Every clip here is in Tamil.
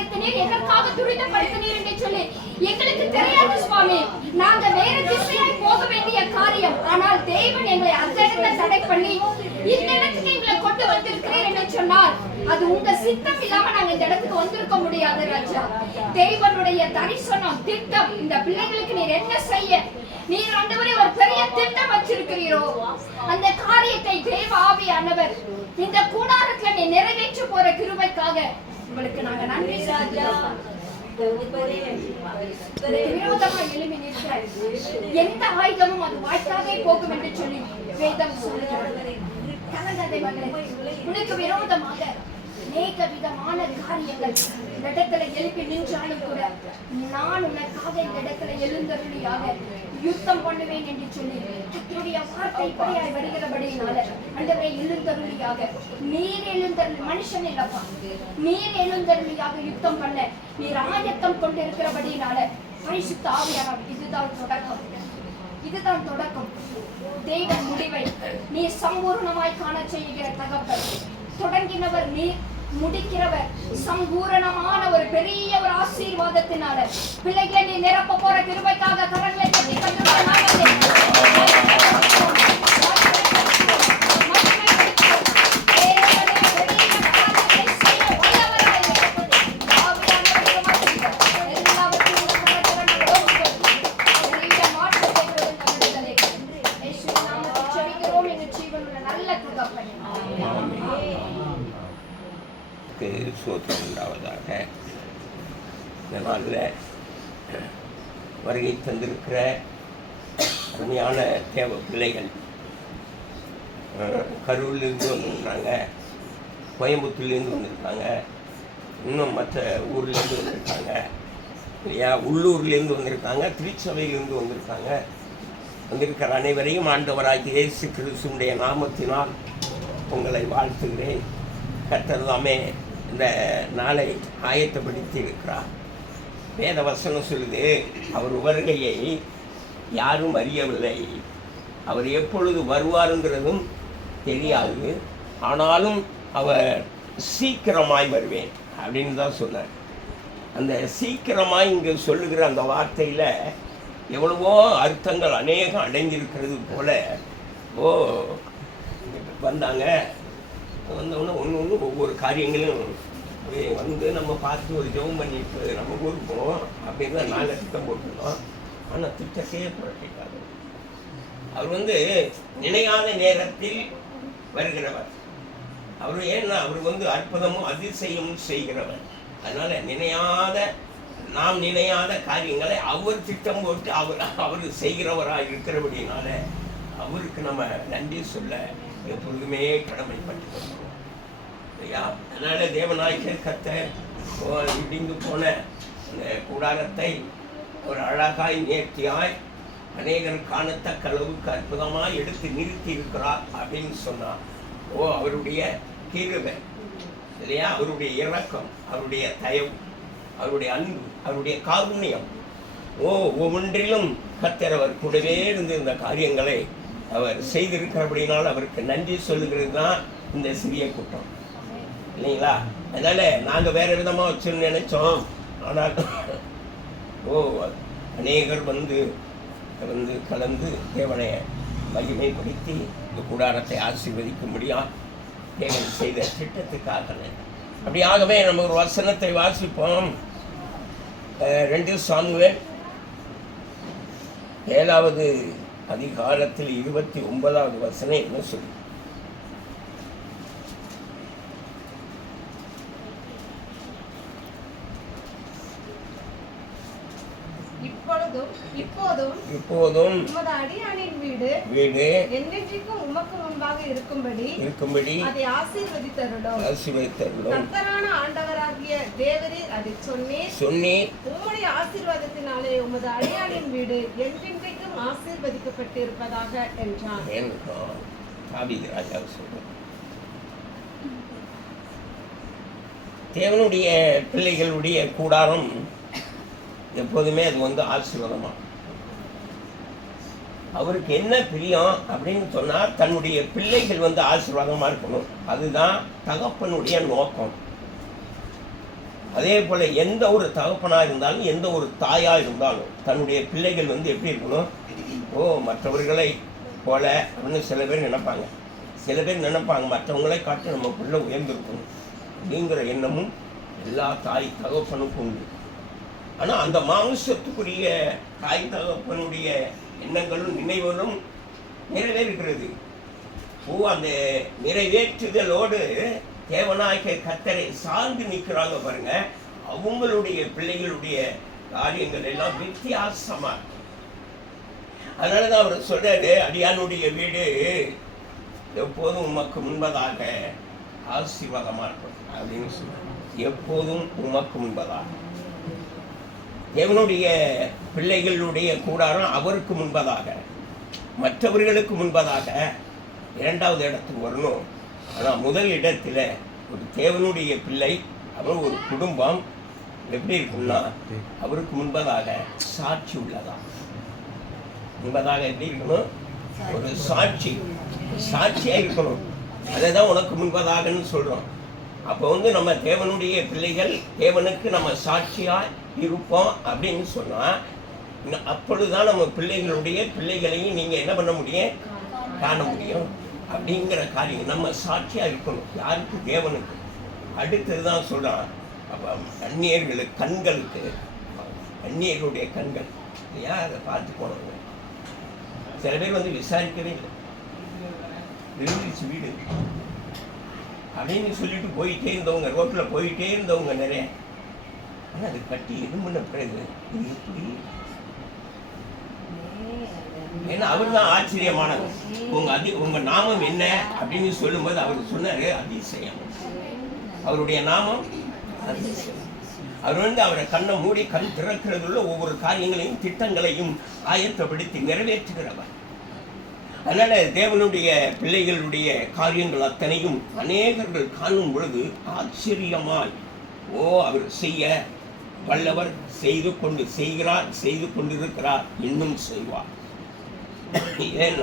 துரிதப்படுத்தினீர் எதற்காக துரித துரிதப்படுத்தினீர் என்று சொல்லி. எங்களுக்கு தெரியாது சுவாமி. நாங்க வேற திசையாய் போக வேண்டிய காரியம். ஆனால் தேவன் எங்களை அந்த தடை பண்ணி இந்த இடத்துக்கு எங்களை கொண்டு வந்திருக்கிறீர் என்று சொன்னார். அது உங்க சித்தம் இல்லாம நாங்க இந்த இடத்துக்கு வந்திருக்க முடியாது ராஜா. தேவனுடைய தரிசனம் திட்டம் இந்த பிள்ளைகளுக்கு நீர் என்ன செய்ய? நீர் ஆண்டவரே ஒரு பெரிய திட்டம் வச்சிருக்கிறீரோ? அந்த காரியத்தை தேவ ஆவி ஆவியானவர் இந்த கூடாரத்துல நீ நிறைவேற்ற போற கிருபைக்காக உங்களுக்கு நாங்க நன்றி செலுத்துகிறோம். விரோதமா எந்த ஆயுதமும் அது வாய்க்காக போகும் என்று சொல்லி வேதம் சொல்லுகிறது. கலங்காதே மகளே உனக்கு விரோதமாக அநேக விதமான காரியங்கள் இந்த இடத்துல எழுப்பி நின்றாலும் கூட நான் உனக்காக இந்த இடத்துல எழுந்தருளியாக யுத்தம் பண்ணுவேன் என்று சொல்லி கர்த்தருடைய வார்த்தை இப்படியாய் வருகிறபடியினால அண்டவரை எழுந்தருளியாக நீர் எழுந்தருள் மனுஷன் இல்லப்பா. நீர் எழுந்தருளியாக யுத்தம் பண்ண நீர் ஆயத்தம் கொண்டிருக்கிறபடியினால பரிசுத்த ஆவியானவர் இதுதான் தொடக்கம். இதுதான் தொடக்கம். தெய்வ முடிவை நீ சம்பூர்ணமாய் காண செய்கிற தகப்பன். தொடங்கினவர் நீர் முடிக்கிறவர் சம்பூரணமான ஒரு பெரிய ஒரு ஆசீர்வாதத்தினால. பிள்ளைகளை நீ நிரப்ப போற கிருபைக்காக கரங்களை gente. மற்ற ஊர்லேருந்து வந்திருக்காங்க. இல்லையா? உள்ளூர்லேருந்து வந்திருக்காங்க. திருச்சபையிலேருந்து வந்திருக்காங்க. வந்திருக்கிற அனைவரையும் ஆண்டவராகிய இயேசு கிறிஸ்துடைய நாமத்தினால் உங்களை வாழ்த்துகிறேன். கர்த்தர் தாமே இந்த நாளை ஆயத்தப்படுத்தி இருக்கிறார் வேத வசனம் சொல்லுது அவர் வருகையை யாரும் அறியவில்லை. அவர் எப்பொழுது வருவாருங்கிறதும் தெரியாது. ஆனாலும் அவர் சீக்கிரமாய் வருவேன். அப்படின்னு தான் சொன்னார் அந்த சீக்கிரமாக இங்கே சொல்லுகிற அந்த வார்த்தையில் எவ்வளவோ அர்த்தங்கள் அநேகம் அடைஞ்சிருக்கிறது போல ஓ வந்தாங்க. வந்தவுடனே ஒன்று ஒன்று ஒவ்வொரு காரியங்களும் வந்து நம்ம பார்த்து ஒரு ஜெபம் பண்ணிட்டு நம்ம ஊருக்கு போவோம் அப்படின்னு தான் நாங்கள் திட்டம் போட்டுருந்தோம். ஆனால் திட்டத்தையே புரட்டிட்டாங்க அவர் வந்து நினையாத நேரத்தில் வருகிறவர். அவர் ஏன்னா அவர் வந்து அற்புதமும் அதிசயமும் செய்கிறவர் அதனால நினையாத நாம் நினையாத காரியங்களை அவர் திட்டம் போட்டு அவர் அவர் செய்கிறவராக இருக்கிறபடினால அவருக்கு நம்ம நன்றி சொல்ல எப்பொழுதுமே கடமைப்பட்டு இல்லையா அதனால தேவநாயகர் கத்த இடிந்து போன அந்த கூடாரத்தை ஒரு அழகாய் நேர்த்தியாய் அநேகர் காணத்தக்க அளவுக்கு அற்புதமாக எடுத்து நிறுத்தி இருக்கிறார் அப்படின்னு சொன்னார். ஓ அவருடைய கிருபை இல்லையா? அவருடைய இரக்கம் அவருடைய தயவு அவருடைய அன்பு அவருடைய காருண்யம். ஓ ஒவ்வொன்றிலும் கத்தர் அவர் கூடவே இருந்து இந்த காரியங்களை அவர் செய்திருக்கிறபடினால் அவருக்கு நன்றி சொல்லுகிறது தான் இந்த சிறிய கூட்டம். இல்லைங்களா? அதனால் நாங்கள் வேறு விதமாக வச்சுன்னு நினைச்சோம். ஆனால் ஓ அநேகர் வந்து வந்து கலந்து தேவனை மகிமைப்படுத்தி இந்த கூடாரத்தை ஆசீர்வதிக்கும்படியாக தேவன் செய்த திட்டத்துக்காக அப்படியாகவே நம்ம ஒரு வசனத்தை வாசிப்போம். ரெண்டு சாமுவேல் ஏழாவது அதிகாரத்தில் இருபத்தி ஒன்பதாவது வசனம் என்ன சொல்லு இப்பொழுதும் இப்போதும் இப்போதும் வீடு வீடு என்றென்றைக்கும் உமக்கு முன்பாக இருக்கும்படி இருக்கும்படி அதை ஆசீர்வதித்தருளும். ஆசீர்வதித்தருளும். கர்த்தரான ஆண்டவராகிய தேவரீர் அதை சொன்னீர். சொன்னி உம்முடைய ஆசீர்வாதத்தினாலே உமது அடியானின் வீடு என்றென்றைக்கும் ஆசீர்வதிக்கப்பட்டிருப்பதாக என்றான் தாவீது ராஜா சொல்றார் தேவனுடைய பிள்ளைகளுடைய கூடாரம் எப்போதுமே அது வந்து ஆசீர்வாதமா அவருக்கு என்ன பிரியம் அப்படின்னு சொன்னால் தன்னுடைய பிள்ளைகள் வந்து ஆசீர்வாதமாக இருக்கணும். அதுதான் தகப்பனுடைய நோக்கம். அதே போல் எந்த ஒரு தகப்பனாக இருந்தாலும் எந்த ஒரு தாயாக இருந்தாலும் தன்னுடைய பிள்ளைகள் வந்து எப்படி இருக்கணும்? ஓ மற்றவர்களை போல அப்படின்னு சில பேர் நினைப்பாங்க. சில பேர் நினைப்பாங்க மற்றவங்களை காட்டி நம்ம பிள்ளை உயர்ந்திருக்கணும் அப்படிங்கிற எண்ணமும் எல்லா தாய் தகப்பனுக்கும் உண்டு. ஆனால் அந்த மாம்சத்துக்குரிய தாய் தகப்பனுடைய எண்ணங்களும் நினைவுகளும் நிறைவேறுகிறது ஓ அந்த நிறைவேற்றுதலோடு தேவனாகிய கத்தரை சார்ந்து நிற்கிறாங்க பாருங்க. அவங்களுடைய பிள்ளைகளுடைய காரியங்கள் எல்லாம் வித்தியாசமா அதனால தான் அவர் சொல்றாரு அடியானுடைய வீடு எப்போதும் உமக்கு முன்பதாக ஆசீர்வாதமா இருக்கும் அப்படின்னு சொல்றாரு. எப்போதும் உமக்கு முன்பதாக. தேவனுடைய பிள்ளைகளுடைய கூடாரம் அவருக்கு முன்பதாக மற்றவர்களுக்கு முன்பதாக இரண்டாவது இடத்துக்கு வரணும். ஆனால் முதல் இடத்துல ஒரு தேவனுடைய பிள்ளை அவர் ஒரு குடும்பம் எப்படி இருக்கும்னா அவருக்கு முன்பதாக சாட்சி உள்ளதா? முன்பதாக எப்படி இருக்கணும்? ஒரு சாட்சி. சாட்சியாக இருக்கணும். அதை தான் உனக்கு முன்பதாகன்னு சொல்கிறோம் அப்போ வந்து நம்ம தேவனுடைய பிள்ளைகள் தேவனுக்கு நம்ம சாட்சியாக இருப்போம் அப்படின்னு சொன்னால் அப்பொழுதுதான் நம்ம பிள்ளைகளுடைய பிள்ளைகளையும் நீங்கள் என்ன பண்ண முடியும்? காண முடியும். அப்படிங்கிற காரியம் நம்ம சாட்சியாக இருக்கணும். யாருக்கு? தேவனுக்கு. அடுத்தது தான் சொல்கிறான் அப்போ அந்நியர்களுக்கு கண்களுக்கு. அந்நியர்களுடைய கண்கள். இல்லையா? அதை பார்த்து போனவங்க. சில பேர் வந்து விசாரிக்கவே இல்லை. வீடு. அப்படின்னு சொல்லிட்டு போயிட்டே இருந்தவங்க ரோட்டில் போயிட்டே இருந்தவங்க நிறைய. ஆனால் அது கட்டி எதுவும் பண்ண பிறகு இது எப்படி? ஏன்னா அவர் தான் ஆச்சரியமானவர் உங்க அதி உங்க நாமம் என்ன அப்படின்னு சொல்லும்போது அவர் சொன்னாரு அதிசயம். அவருடைய நாமம் அதிசயம். அவர் வந்து அவரை கண்ணை மூடி கண் திறக்கிறதுள்ள ஒவ்வொரு காரியங்களையும் திட்டங்களையும் ஆயத்தப்படுத்தி நிறைவேற்றுகிறவர். அதனால தேவனுடைய பிள்ளைகளுடைய காரியங்கள் அத்தனையும் அநேகர்கள் காணும் பொழுது ஆச்சரியமாய் ஓ அவர் செய்ய வல்லவர் செய்து கொண்டு செய்கிறார் செய்து கொண்டிருக்கிறார் இன்னும் செய்வார். ஏன்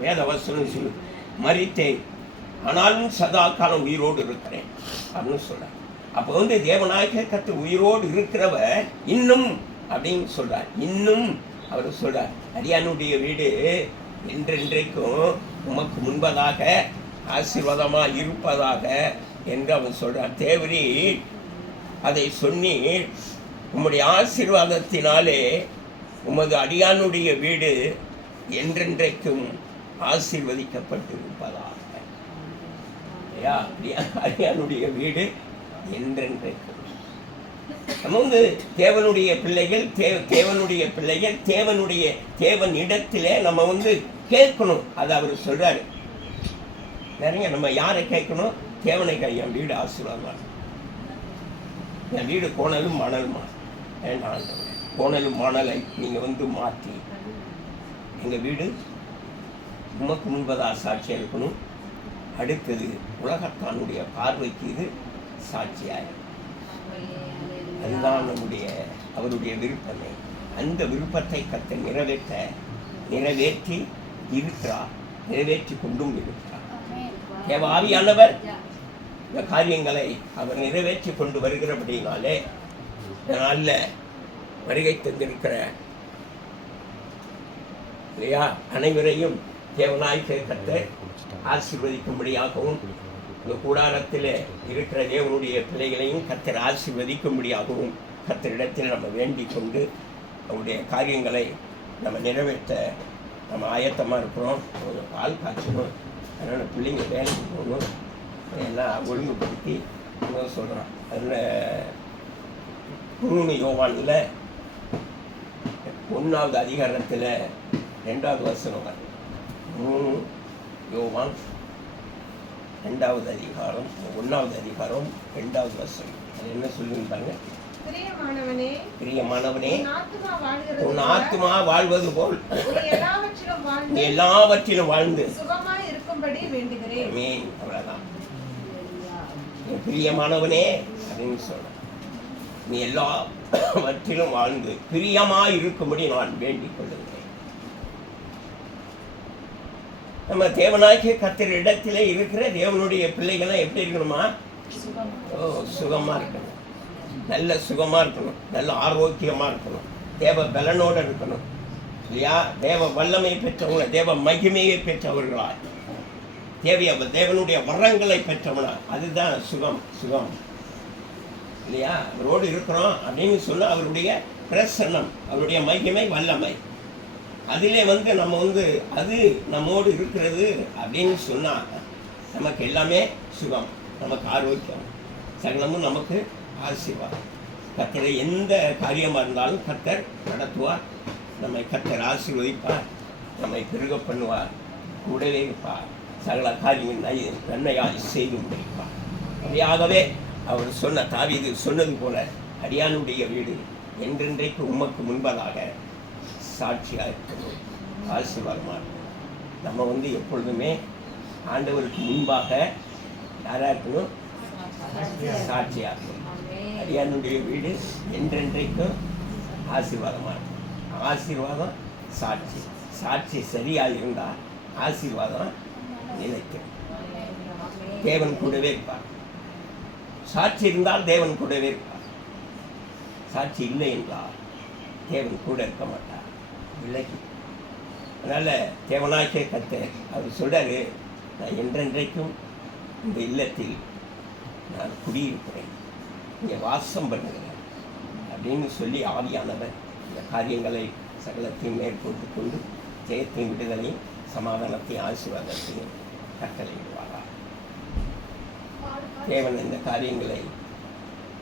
வேத வசனம் சொல்லு மறித்தேன் ஆனாலும் சதா காலம் உயிரோடு இருக்கிறேன் அப்படின்னு சொல்கிறார் அப்போ வந்து தேவநாயக கத்து உயிரோடு இருக்கிறவர் இன்னும் அப்படின்னு சொல்கிறார் இன்னும் அவர் சொல்கிறார் அரியானுடைய வீடு என்றென்றைக்கும் உமக்கு முன்பதாக ஆசீர்வாதமாக இருப்பதாக என்று அவன் சொல்கிறான் தேவரி அதை சொன்னி உம்முடைய ஆசீர்வாதத்தினாலே உமது அடியானுடைய வீடு என்றென்றைக்கும் ஆசீர்வதிக்கப்பட்டிருப்பதாக. ஐயா அடியானுடைய வீடு என்றென்றைக்கும். நம்ம வந்து தேவனுடைய பிள்ளைகள் தே தேவனுடைய பிள்ளைகள் தேவனுடைய தேவன் இடத்திலே நம்ம வந்து கேட்கணும். அதை அவர் சொல்கிறாரு நிறைய நம்ம யாரை கேட்கணும்? தேவனை கை என் வீடு ஆசீர்வாதம்? என் வீடு கோணலும் மணலுமா? வேண்டாம் கோணலும் மணலை நீங்கள் வந்து மாற்றி. எங்கள் வீடு உமக்கு முன்பதாக சாட்சியாக இருக்கணும். அடுத்தது உலகத்தானுடைய பார்வைக்கு இது சாட்சியாக இருக்கும் அதுதான் நம்முடைய அவருடைய விருப்பமே. அந்த விருப்பத்தை கத்த நிறைவேற்ற நிறைவேற்றி இருக்கிறார். நிறைவேற்றி கொண்டும் இருக்கிறார். தேவ ஆவியானவர் இந்த காரியங்களை அவர் நிறைவேற்றி கொண்டு வருகிறபடினாலே இந்த நாளில் வருகை தந்திருக்கிற இல்லையா அனைவரையும் தேவனாய் கத்த ஆசீர்வதிக்கும்படியாகவும் இந்த கூடாரத்தில் இருக்கிற தேவனுடைய பிள்ளைகளையும் கத்தர் ஆசீர்வதிக்கும்படியாகவும் கத்தரிடத்தில் நம்ம வேண்டிக் கொண்டு அவருடைய காரியங்களை நம்ம நிறைவேற்ற நம்ம ஆயத்தமாக இருக்கிறோம். கொஞ்சம் பால் காய்ச்சணும். அதனால் பிள்ளைங்க வேலைக்கு போகணும். எல்லாம் ஒழுங்குபடுத்தி சொல்கிறான் அதில் மூணு யோவானில் ஒன்றாவது அதிகாரத்தில் ரெண்டாவது வசனம் வரும் மூணு யோவான் ரெண்டாவது அதிகாரம் ஒன்றாவது அதிகாரம் ரெண்டாவது வசனம். அது என்ன சொல்லுங்க பாருங்க. பிரியமானவனே உன் ஆத்மா வாழ்வது போல். நீ எல்லாவற்றிலும் வாழ்ந்து. அவ்வளவுதான். பிரியமானவனே அப்படின்னு சொல்ற நீ எல்லாவற்றிலும் வாழ்ந்து பிரியமாய் இருக்கும்படி நான் வேண்டிக் கொள்ளுகிறேன். நம்ம தேவனாகிய கத்திர இடத்திலே இருக்கிற தேவனுடைய பிள்ளைகள்லாம் எப்படி இருக்கணுமா? ஓ சுகமா இருக்கணும். நல்ல சுகமா இருக்கணும். நல்ல ஆரோக்கியமா இருக்கணும். தேவ பலனோடு இருக்கணும். இல்லையா? தேவ வல்லமை பெற்றவங்க தேவ மகிமையை பெற்றவர்களா தேவைய தேவனுடைய வரங்களை பெற்றவனா. அதுதான் சுகம் சுகம். இல்லையா? அவரோடு இருக்கிறோம் அப்படின்னு சொன்னால் அவருடைய பிரசன்னம் அவருடைய மகிமை வல்லமை. அதிலே வந்து நம்ம வந்து அது நம்மோடு இருக்கிறது அப்படின்னு சொன்னால் நமக்கு எல்லாமே சுகம் நமக்கு ஆரோக்கியம். சகலமும் நமக்கு ஆசீர்வாதம். கத்தரை எந்த காரியமாக இருந்தாலும் கத்தர் நடத்துவார் நம்மை கத்தர் ஆசீர்வதிப்பார் நம்மை பெருக பண்ணுவார் கூடவே இருப்பார் சகல காரியம் நை- செய்து முடிப்பார். அப்படியாகவே அவர் சொன்ன தாவிது சொன்னது போல அடியானுடைய வீடு என்றென்றைக்கு உமக்கு முன்பதாக சாட்சியாக இருக்கணும் ஆசீர்வாதமாக நம்ம வந்து எப்பொழுதுமே ஆண்டவருக்கு முன்பாக யாராக இருக்கணும் சாட்சியாக இருக்கணும் அடியானுடைய வீடு என்றென்றைக்கும் ஆசீர்வாதமாக இருக்கும் ஆசீர்வாதம் சாட்சி. சாட்சி சரியாக இருந்தால் ஆசீர்வாதம் நிலைக்கும். தேவன் கூடவே இருப்பார். சாட்சி இருந்தால் தேவன் கூடவே இருப்பார். சாட்சி இல்லை என்றால் தேவன் கூட இருக்க மாட்டார். விலகி அதனால் தேவனாக்கே கத்த அவர் சொல்கிறாரு நான் என்றென்றைக்கும் இந்த இல்லத்தில் நான் குடியிருக்கிறேன். இங்கே வாசம் பண்ணுகிறேன் அப்படின்னு சொல்லி ஆவியானவர் இந்த காரியங்களை சகலத்தையும் மேற்கொண்டு கொண்டு ஜெயத்தையும் விடுதலையும் சமாதானத்தையும் ஆசீர்வாதத்தையும் கட்டளையிடுவாரா தேவன் இந்த காரியங்களை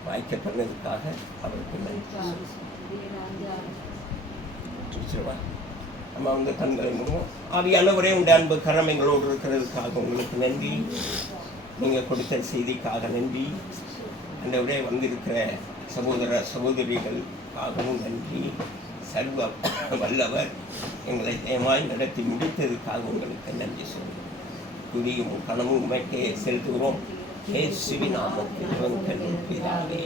வாய்க்க பண்ணதுக்காக அவருக்கு நன்றி. சொல்லுவா நம்ம வந்து கண்களை மூடுவோம். ஆவியானவரே உடைய அன்பு கடமைகளோடு இருக்கிறதுக்காக உங்களுக்கு நன்றி. நீங்கள் கொடுத்த செய்திக்காக நன்றி. அந்த விட வந்திருக்கிற சகோதர சகோதரிகளுக்காகவும் நன்றி. சர்வ வல்லவர் எங்களை தேமாய் நடத்தி முடித்ததுக்காக உங்களுக்கு நன்றி சொல்கிறோம் துணியும் கனமும் உமைக்கே செலுத்துகிறோம். இயேசுவின் நாமத்தில் பிதாவே.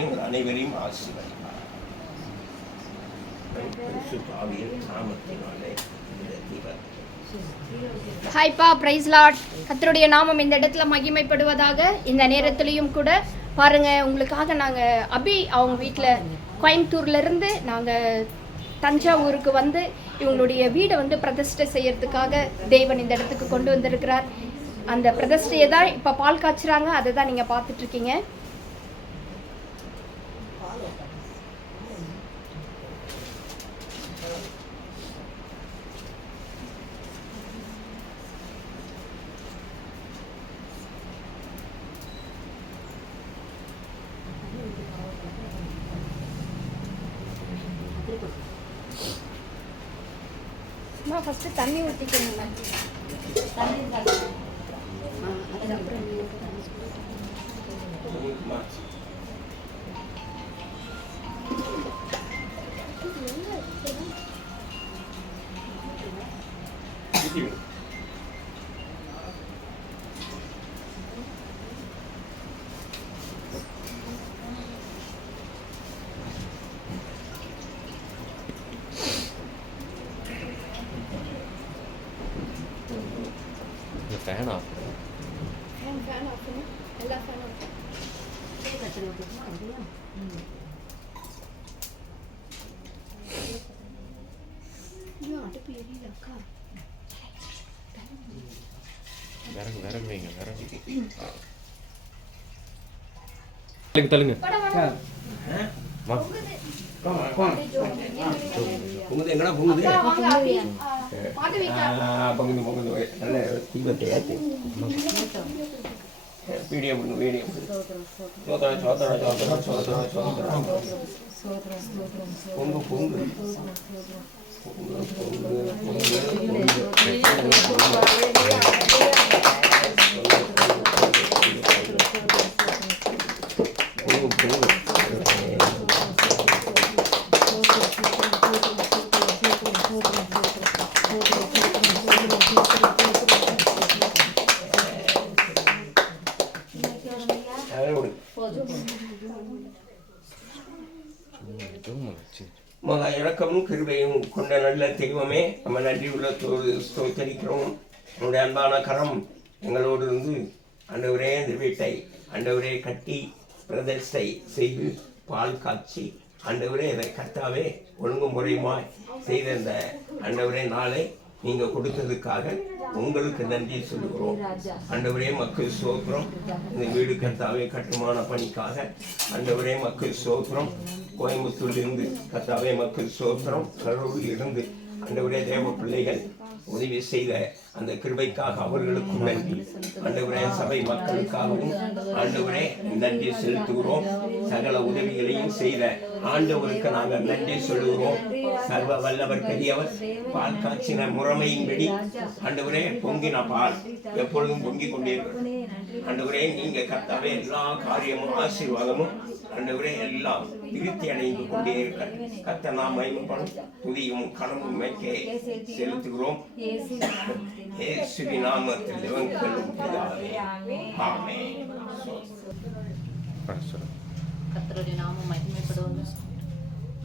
உங்கள் அனைவரையும் ஆசீர்வதிப்பார் ஹாய்ப்பா பிரைஸ் லாட் கத்தருடைய நாமம் இந்த இடத்துல மகிமைப்படுவதாக இந்த நேரத்துலையும் கூட பாருங்க உங்களுக்காக நாங்கள் அபி அவங்க வீட்டில் கோயம்புத்தூர்ல இருந்து நாங்கள் தஞ்சாவூருக்கு வந்து இவங்களுடைய வீடை வந்து பிரதிஷ்டை செய்யறதுக்காக தேவன் இந்த இடத்துக்கு கொண்டு வந்திருக்கிறார். அந்த பிரதிஷ்டையை தான் இப்போ பால் காய்ச்சுறாங்க. அதை தான் நீங்கள் பார்த்துட்ருக்கீங்க இந்த தள்ளுங்க தள்ளுங்க. பொங்குது எங்கடா பொங்குது பொங்குது பொங்குது நல்ல தீபத்தை ஏற்றி வீடியோ பண்ணுங்க வீடியோ பொங்கு பொங்கு பொங்கு பொங்கு பொங்கு பொங்கு அதை விடு சும்மா வச்சு மகா இறக்கமும் கிருபையும் கொண்ட நல்ல தெய்வமே நம்ம நன்றி உள்ளத்தோடு ஸ்தோத்தரிக்கிறோம் உங்களுடைய அன்பான கரம் எங்களோடு இருந்து அண்டவரே இந்த வீட்டை அண்டவரே கட்டி பிரதர்ஷை செய்து பால் காய்ச்சி அண்டவரே இதை கர்த்தாவே ஒழுங்கு முறையுமாய் செய்த இந்த அண்டவரே நாளை நீங்கள் கொடுத்ததுக்காக உங்களுக்கு நன்றி சொல்லுகிறோம். அண்டவரே மக்கள் சோத்திரம் இந்த வீடு கர்த்தாவே கட்டுமான பணிக்காக அண்டவரே மக்கள் சோத்திரம் கோயம்புத்தூர்லேருந்து கர்த்தாவே மக்கள் சோத்திரம் கரூரில் இருந்து ஆண்டவரே தேவ பிள்ளைகள் உதவி செய்த அந்த கிருபைக்காக அவர்களுக்கும் நன்றி ஆண்டவரே சபை மக்களுக்காகவும் ஆண்டவரே நன்றி செலுத்துகிறோம். சகல உதவிகளையும் செய்த ஆண்டவருக்கு நாங்கள் நன்றி சொல்லுகிறோம். சர்வ வல்லவர் பெரியவர் பால் காய்ச்சின முறைமையின்படி ஆண்டவரே பொங்கின பால் எப்பொழுதும் பொங்கிக் கொண்டே ஆண்டவரே நீங்க கர்த்தாவே எல்லா காரியமும் ஆசீர்வாதமும் ஆண்டவரே எல்லாம் திருப்தி அடைந்து கொண்டே இருக்க. கத்த நாம் மயமப்படும் துதியும் கனவும் மேற்கே செலுத்துகிறோம். இயேசுவின் நாமத்தில் இவங்களும் பிதாவே. ஆமென். நாமம் மகிமைப்படுவது.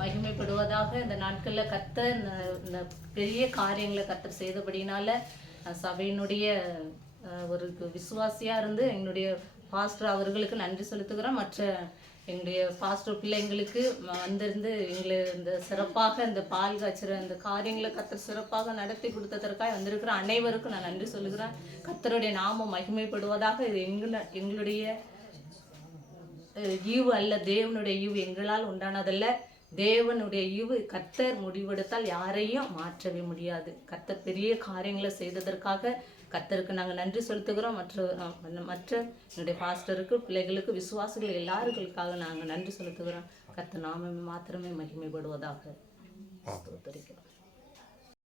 மகிமைப்படுவதாக இந்த நாட்களில் கர்த்தர் இந்த பெரிய காரியங்களை கத்தர் செய்தபடினால சபையினுடைய ஒரு விசுவாசியாக இருந்து எங்களுடைய பாஸ்டர் அவர்களுக்கு நன்றி செலுத்துகிறோம். மற்ற எங்களுடைய பாஸ்டர் பிள்ளைங்களுக்கு வந்திருந்து எங்களை இந்த சிறப்பாக இந்த பால் காய்ச்சுற இந்த காரியங்களை கத்தர் சிறப்பாக நடத்தி கொடுத்ததற்காக வந்திருக்கிற அனைவருக்கும் நான் நன்றி சொல்லுகிறேன். கத்தருடைய நாமம் மகிமைப்படுவதாக இது எங்கள எங்களுடைய ஈவு அல்ல தேவனுடைய ஈவு எங்களால் உண்டானதல்ல. தேவனுடைய ஈவு கத்தர் முடிவெடுத்தால் யாரையும் மாற்றவே முடியாது. கத்தர் பெரிய காரியங்களை செய்ததற்காக கத்தருக்கு நாங்கள் நன்றி செலுத்துகிறோம். மற்ற மற்ற என்னுடைய பாஸ்டருக்கு பிள்ளைகளுக்கு விசுவாசிகள் எல்லாருகளுக்காக நாங்கள் நன்றி செலுத்துகிறோம். கத்த நாம மாத்திரமே மகிமைப்படுவதாக